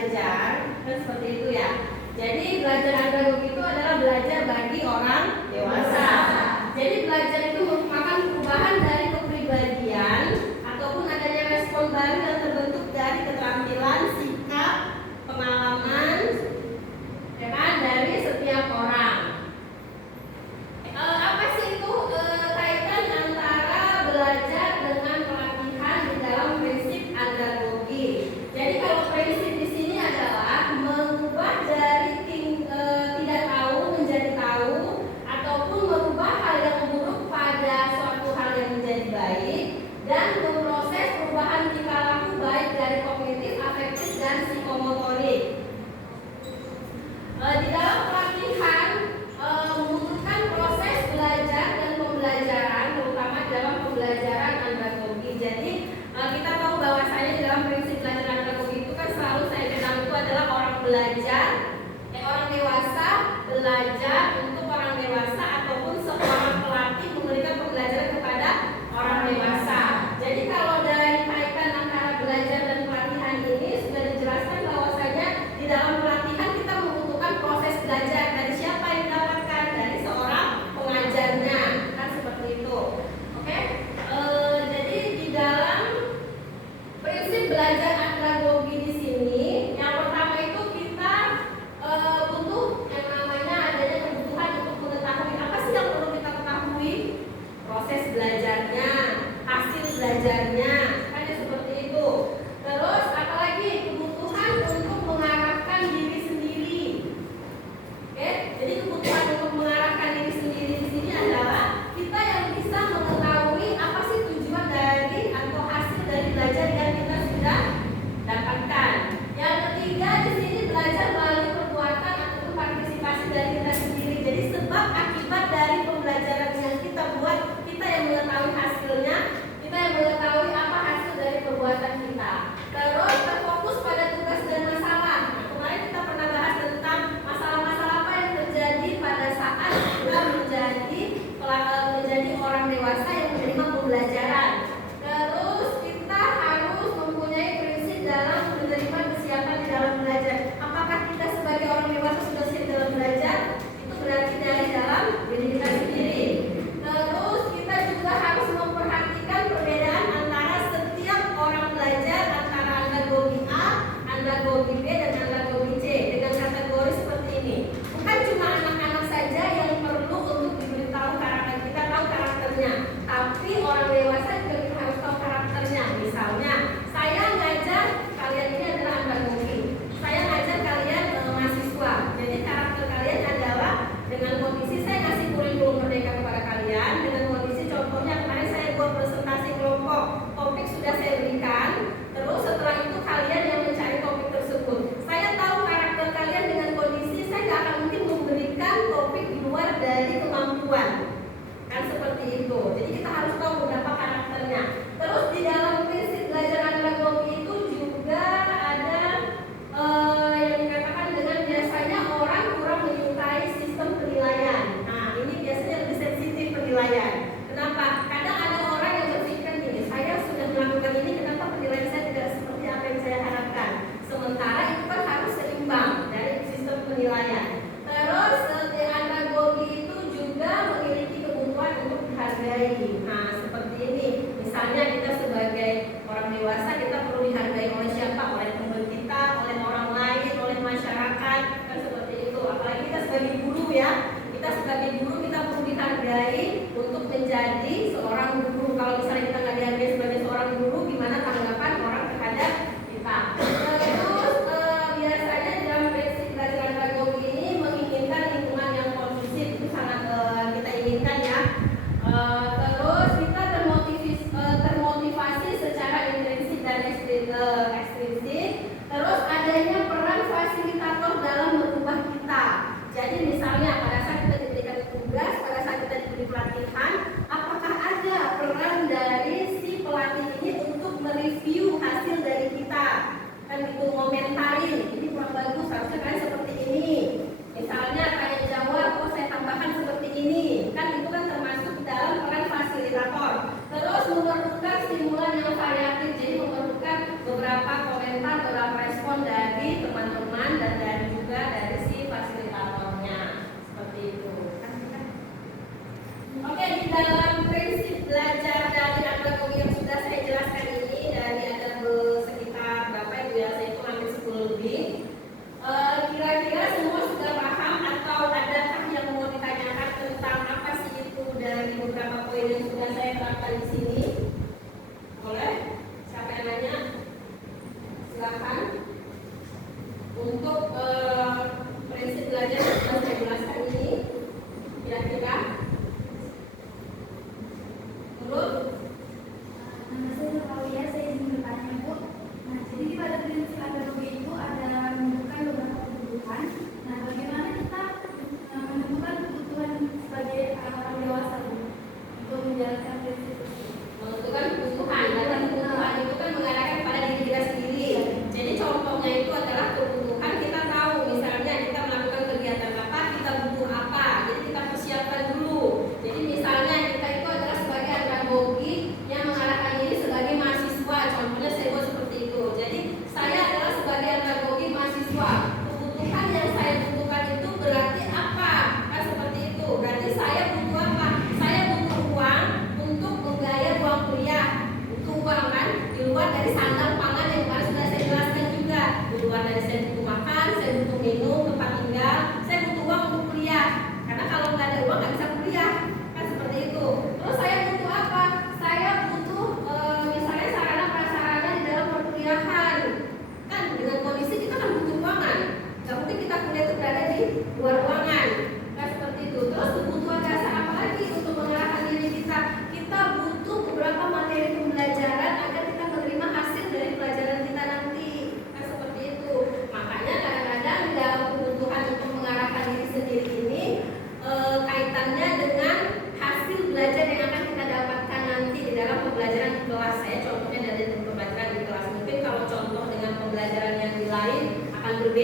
belajar, kan seperti itu ya. Jadi belajar andragogi itu adalah belajar bagi orang dewasa. Jadi belajar itu merupakan perubahan dari kepribadian ataupun adanya respon baru yang terbentuk dari keterampilan, sikap, pengalaman, ya kan, dari setiap orang. Apa sih itu kaitan antara belajar dengan pelatihan di dalam prinsip andragogi? Jadi kalau prinsip di sini adalah mengubah dari tidak tahu menjadi tahu, ataupun merubah hal yang buruk pada suatu hal yang menjadi baik, dan memproses perubahan tingkah laku baik dari kognitif, afektif, dan psikomotorik. Di dalam pelatihan membutuhkan proses belajar dan pembelajaran, terutama dalam pembelajaran andragogi. Jadi kita tahu bahwasanya di dalam prinsip belajar andragogi itu kan selalu saya bilang itu adalah orang belajar, orang dewasa belajar untuk orang dewasa, ataupun seorang pelatih memberikan pembelajaran kepada orang dewasa. Jadi kalau dari kaitan antara belajar dan pelatihan ini sudah dijelaskan bahwasanya di dalam pelatihan kita membutuhkan proses belajar. Dari siapa yang didapatkan? Dari seorang pengajarnya, kan seperti itu. Oke? Jadi di dalam prinsip belajar andragogi di sini, yang pertama itu kita butuh yang namanya adanya kebutuhan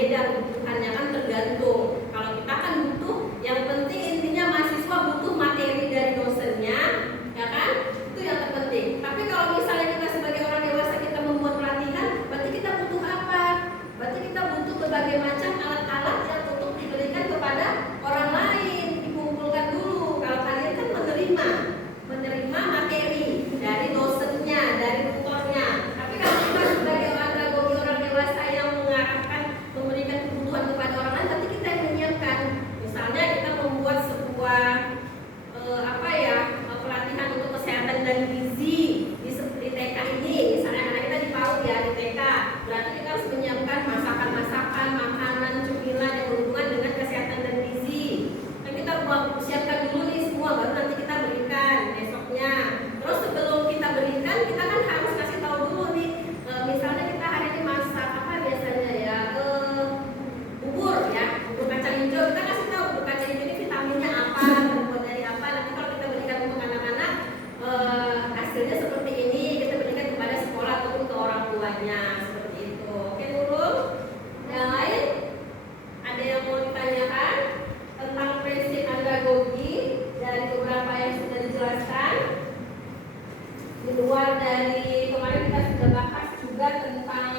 beda kebutuhannya, kan tergantung. Kalau kita kan butuh, yang penting intinya mahasiswa butuh materi dari dosennya, ya kan? Itu yang terpenting. Tapi kalau misalnya kita sebagai orang dewasa kita membuat pelatihan, berarti kita butuh apa? Berarti kita butuh berbagai macam alat-alat yang untuk diberikan kepada orang lain, dikumpulkan dulu. Kalau kalian kan menerima materi dari dosennya, dari tutornya. Tapi kalau kita sebagai orang pedagogi, orang dewasa yang mengarahkan, memberikan kebutuhan kepada orang lain, berarti kita yang menyiapkan. Misalnya kita membuat sebuah pelatihan untuk kesehatan dan gizi di TK ini. Misalnya anak kita di PAUD ya, di TK, berarti kita harus menyiapkan masakan-masakan, makanan, cemilan yang berhubungan dengan kesehatan dan gizi. Dan kita siapkan dulu nih semua, baru nanti kita berikan besoknya. Terus sebelum kita berikan, kita kan harus kasih tahu dulu nih, misalnya kita hari ini masak apa biasanya ya, bubur kacang hijau. Kita kasih tahu bubur kacang hijau ini vitaminnya apa, terbuat dari apa. Nanti kalau kita berikan untuk anak-anak, hasilnya seperti ini, kita berikan kepada sekolah ataupun ke orang tuanya, seperti itu. Oke dulu. Yang lain ada yang mau ditanyakan tentang prinsip andragogi dari beberapa yang sudah dijelaskan? Di luar dari kemarin kita sudah bahas juga tentang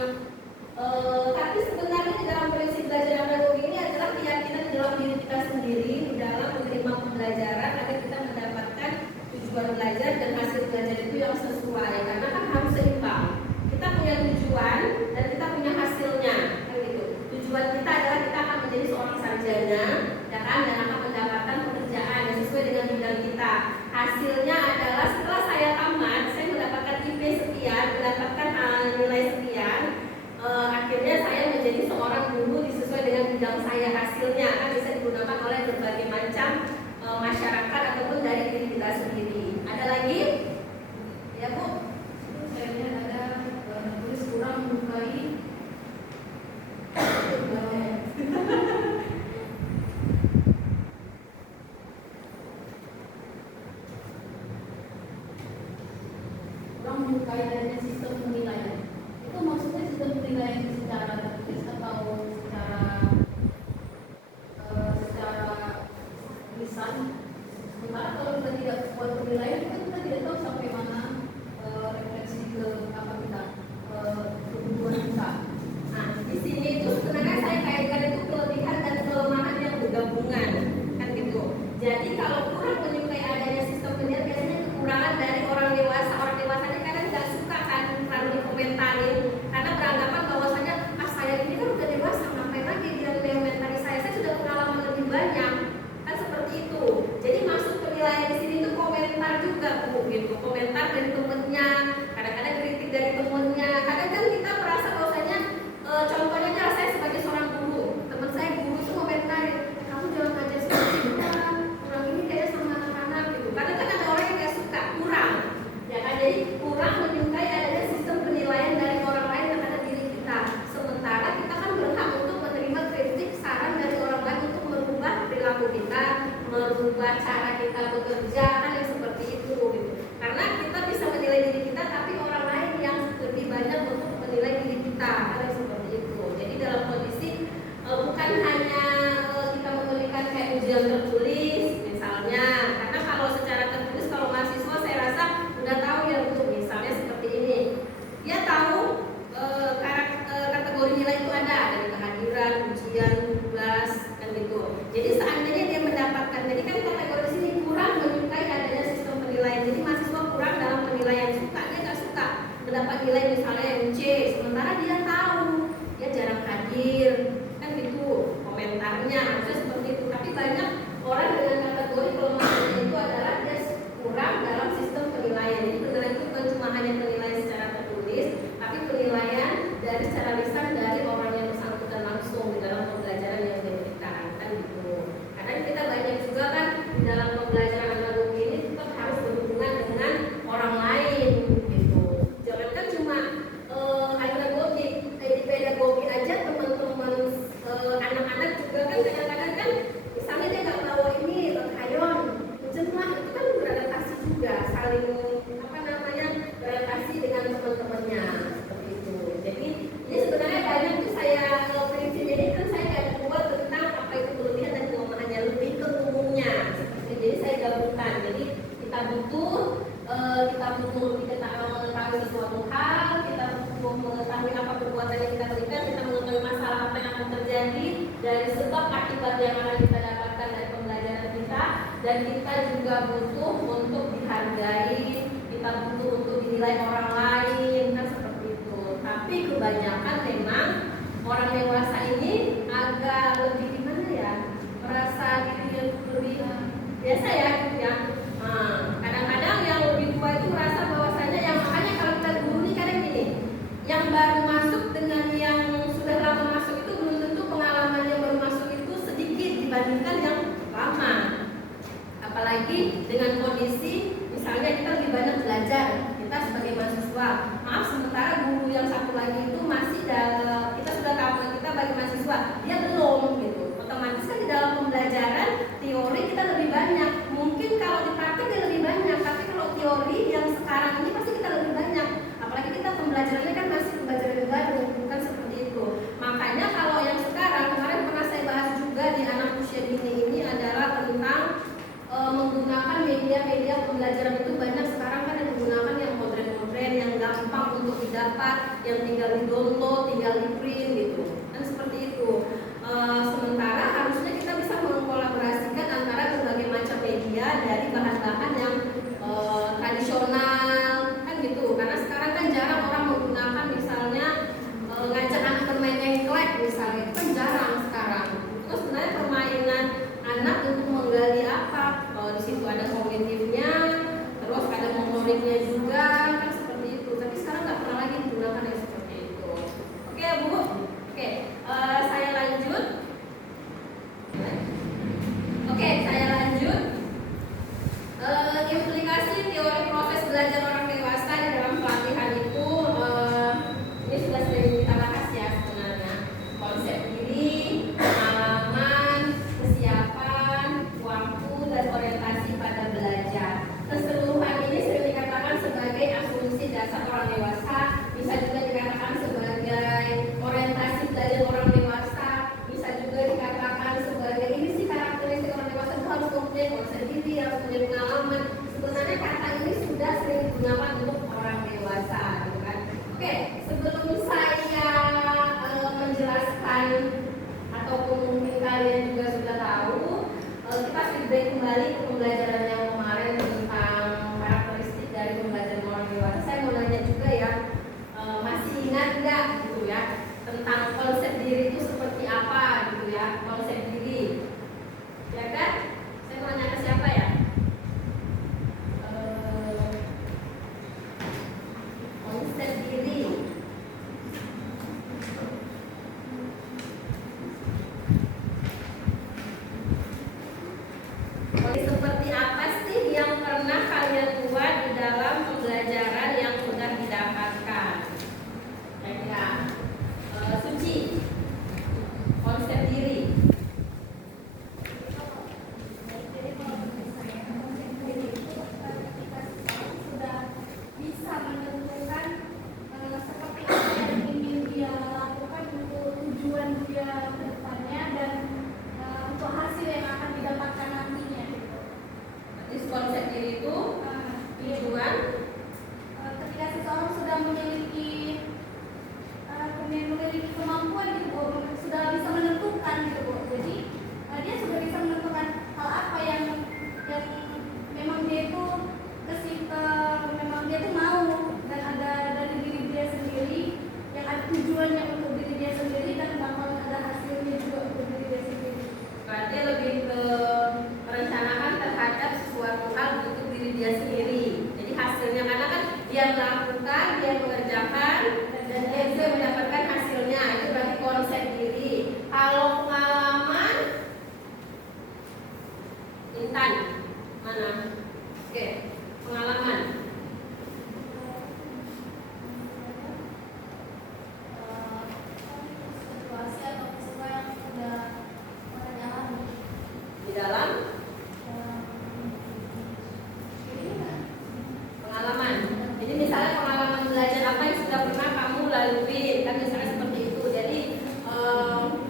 tapi sebenarnya di dalam prinsip belajar andragogi ini adalah keyakinan dalam diri kita sendiri di dalam menerima pembelajaran agar kita mendapatkan tujuan belajar dan hasil belajar itu yang sesuai, karena kan harus seimbang. Kita punya tujuan dan kita punya hasilnya, kan gitu. Tujuan kita adalah kita akan menjadi seorang sarjana, ya kan, dan akan mendapatkan pekerjaan yang sesuai dengan bidang kita. Hasilnya adalah setelah saya tamat, saya mendapatkan IP sekian, mendapatkan nilai sekian. Akhirnya saya menjadi seorang guru sesuai dengan bidang saya. Hasilnya kan bisa digunakan oleh berbagai macam masyarakat ataupun dari diri kita sendiri. Ada lagi? Ya Bu? Saya lihat ada tulis kurang menyukai kurang menyukai adanya sistem penilaian. Itu maksudnya sistem penilaian secara tertulis atau secara tulisan? Sementara kalau kita tidak buat penilaian, kita tidak tahu sampai mana referensi ke apa kita kebutuhan kita. Nah, di sini itu sebenarnya saya kaitkan itu kelebihan dan kelemahan yang bergabungan, kan gitu. Jadi kalau kurang menyukai adanya sistem penilaian, biasanya kekurangan dari orang dewasa. Orang dewasanya kadang nggak suka kan terlalu dikomentarin, karena beranggapan bahwasanya saya ini kan udah dewasa, ngapain lagi dia mengomentari saya sudah pengalaman lebih banyak, kan seperti itu. Jadi maksud penilaian di sini itu komentar juga Bu, gitu. Komentar dari temennya, kadang-kadang kritik dari temennya. Kadang kan kita merasa bahwasanya contohnya aja saya sebagai seorang guru, teman saya guru itu komentarin, kamu jangan ngajar seperti itu, kurang ini kayak sama anak-anak gitu. Kadang kan ada orang yang nggak suka, kurang, ya kan. Jadi kurang menyukai adanya sistem penilaian dari orang lain terhadap diri kita. Sementara kita kan berhak untuk menerima kritik, saran dari orang lain untuk merubah perilaku kita, merubah cara kita bekerja, kan yang seperti itu gitu. Karena kita bisa menilai diri kita, tapi orang lain yang lebih banyak untuk menilai diri kita, kan yang seperti itu. Jadi dalam kondisi bukan hanya kita memberikan kayak ujian tertulis misalnya, karena kalau secara tertulis kalau mahasiswa saya rasa udah tahu ya Bu, misalnya seperti ini, dia tahu kategori nilai itu ada dari kehadiran, ujian, tugas, kan gitu. Jadi seandainya dia mendapatkan, jadi kan kategori sini kurang menyukai adanya sistem penilaian. Jadi mahasiswa kurang dalam penilaian, suka dia nggak suka mendapat nilai misalnya yang C, sementara dia tahu dari sebab akibat yang akan kita dapatkan dari pembelajaran kita, dan kita juga butuh untuk dihargai, kita butuh untuk dinilai orang lain, kan seperti itu. Tapi kebanyakan memang orang dewasa ini agak lebih gimana ya, merasa dirinya lebih biasa ya gitu ya. Kadang-kadang yang lebih tua itu merasa bahwasanya, yang makanya kalau kita dulu nih kadang gini, yang baru masuk dengan yang sudah lama masuk itu belum tentu pengalaman yang baru masuk itu sedikit dibandingkan yang lama. Apalagi dengan kondisi misalnya kita lebih banyak belajar, kita sebagai mahasiswa, maaf sementara guru yang satu lagi itu masih kita sudah tahu kita bagi mahasiswa, dia belum gitu. Otomatis kan di dalam pembelajaran teori kita lebih banyak, mungkin kalau di praktek dia lebih banyak, tapi kalau teori yang sekarang ini pasti kita lebih banyak. Apalagi kita pembelajarannya kan masih pembelajaran baru, bukan seperti itu. Makanya kalau yang sekarang, kemarin pernah saya bahas juga di anak usia dini ini adalah tentang menggunakan media-media pembelajaran itu banyak sekarang kan yang menggunakan yang modern-modern, yang gampang untuk didapat, yang tinggal di-download, tinggal di-print gitu. Kan seperti itu. Sementara harusnya kita bisa mengkolaborasikan antara berbagai macam media dari bahan-bahan yang tradisional kan gitu. Karena sekarang kan jarang orang menggunakan misalnya ngajak anak bermain engklek misalnya, itu kan jarang sekarang. Terus sebenarnya permainan anak untuk menggali apa? Di situ ada kognitifnya, terus ada motoriknya juga, kan seperti itu. Tapi sekarang nggak pernah lagi digunakan yang seperti itu. Oke Bu, oke, saya lanjut. Oke, saya lanjut. Implikasi teori proses belajar orang dewasa di dalam pelatihan itu, ini sudah sering kita bahas ya sebenarnya. Konsep diri, pengalaman, kesiapan, waktu, dan orientasi pada belajar. Keseluruhan ini sering dikatakan sebagai asumsi dasar orang dewasa, bisa juga dikatakan sebagai orientasi belajar orang dewasa, bisa juga dikatakan sebagai ini sih karakteristik orang dewasa itu harus mempunyai konsep diri, harus punya pengalaman. Sebenarnya kata ini sudah sering digunakan untuk orang dewasa, gitu kan? Oke, sebelum saya menjelaskan ataupun mungkin kalian juga sudah tahu, kita feedback kembali ke pembelajaran yang kemarin tentang karakteristik dari pembelajaran orang dewasa. Saya mau nanya juga ya, masih ingat nggak gitu ya tentang konsep diri itu seperti apa gitu ya, konsep diri, ya kan? Saya mau nanya ke siapa ya? Konsep diri. Seperti apa sih yang pernah kalian buat di dalam pembelajaran yang sudah didapatkan? Ya, Suci, konsep diri. Sudah bisa menentukan seperti apa yang ingin dia lakukan untuk tujuan dia ke depannya dan untuk hasil yang akan didapatkan nantinya. Jadi konsep diri itu tujuan. Ketika seseorang sudah memiliki kemampuan gitu Bu, sudah bisa menentukan gitu Bu. Jadi dia sudah bisa menentukan hal apa yang memang dia itu memang dia itu mau, dan ada dari diri dia sendiri yang ada tujuannya untuk diri dia sendiri dan bakal ada hasilnya juga untuk diri dia sendiri. Berarti lebih ke merencanakan terhadap sesuatu hal untuk diri dia sendiri. Jadi hasilnya karena kan dia melakukan, dia mengerjakan, dan dia bisa mendapatkan hasilnya. Itu berarti konsep diri. Kalau pengalaman, Intan mana? Oke, pengalaman. Situasi atau peristiwa yang sudah orang alami. Di dalam pengalaman. Jadi misalnya pengalaman belajar apa yang sudah pernah kamu lalui, kan misalnya seperti itu. Jadi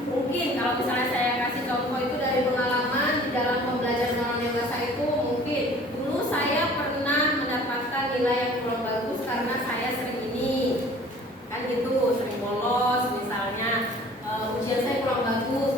mungkin kalau misalnya saya kasih contoh itu dari pengalaman di dalam pembelajaran orang dewasa itu, mungkin dulu saya pernah mendapatkan nilai yang kurang bagus karena saya sering ini, kan gitu, sering bolos misalnya, ujian saya kurang bagus.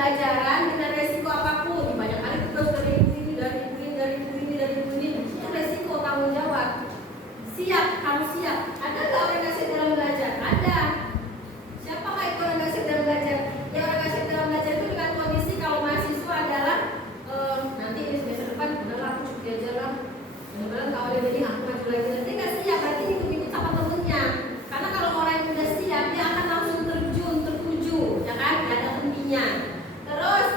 pembelajaran dengan resiko apapun, banyak kali tugas dari ibu ini, itu resiko tanggung jawab. Siap, kamu siap. Ada nggak organisasi dalam belajar? Ada. Siapakah itu organisasi dalam belajar? Yang organisasi dalam belajar itu dengan kondisi kalau mahasiswa adalah nanti ini semester depan adalah aku cuti aja lah. Mudah-mudahan kalau ada jadi aku maju lagi. Nanti nggak siap, berarti ikut sama temennya. Karena kalau orang yang sudah siap, dia akan langsung terjun, tertuju, ya kan? Ada hentinya. Terus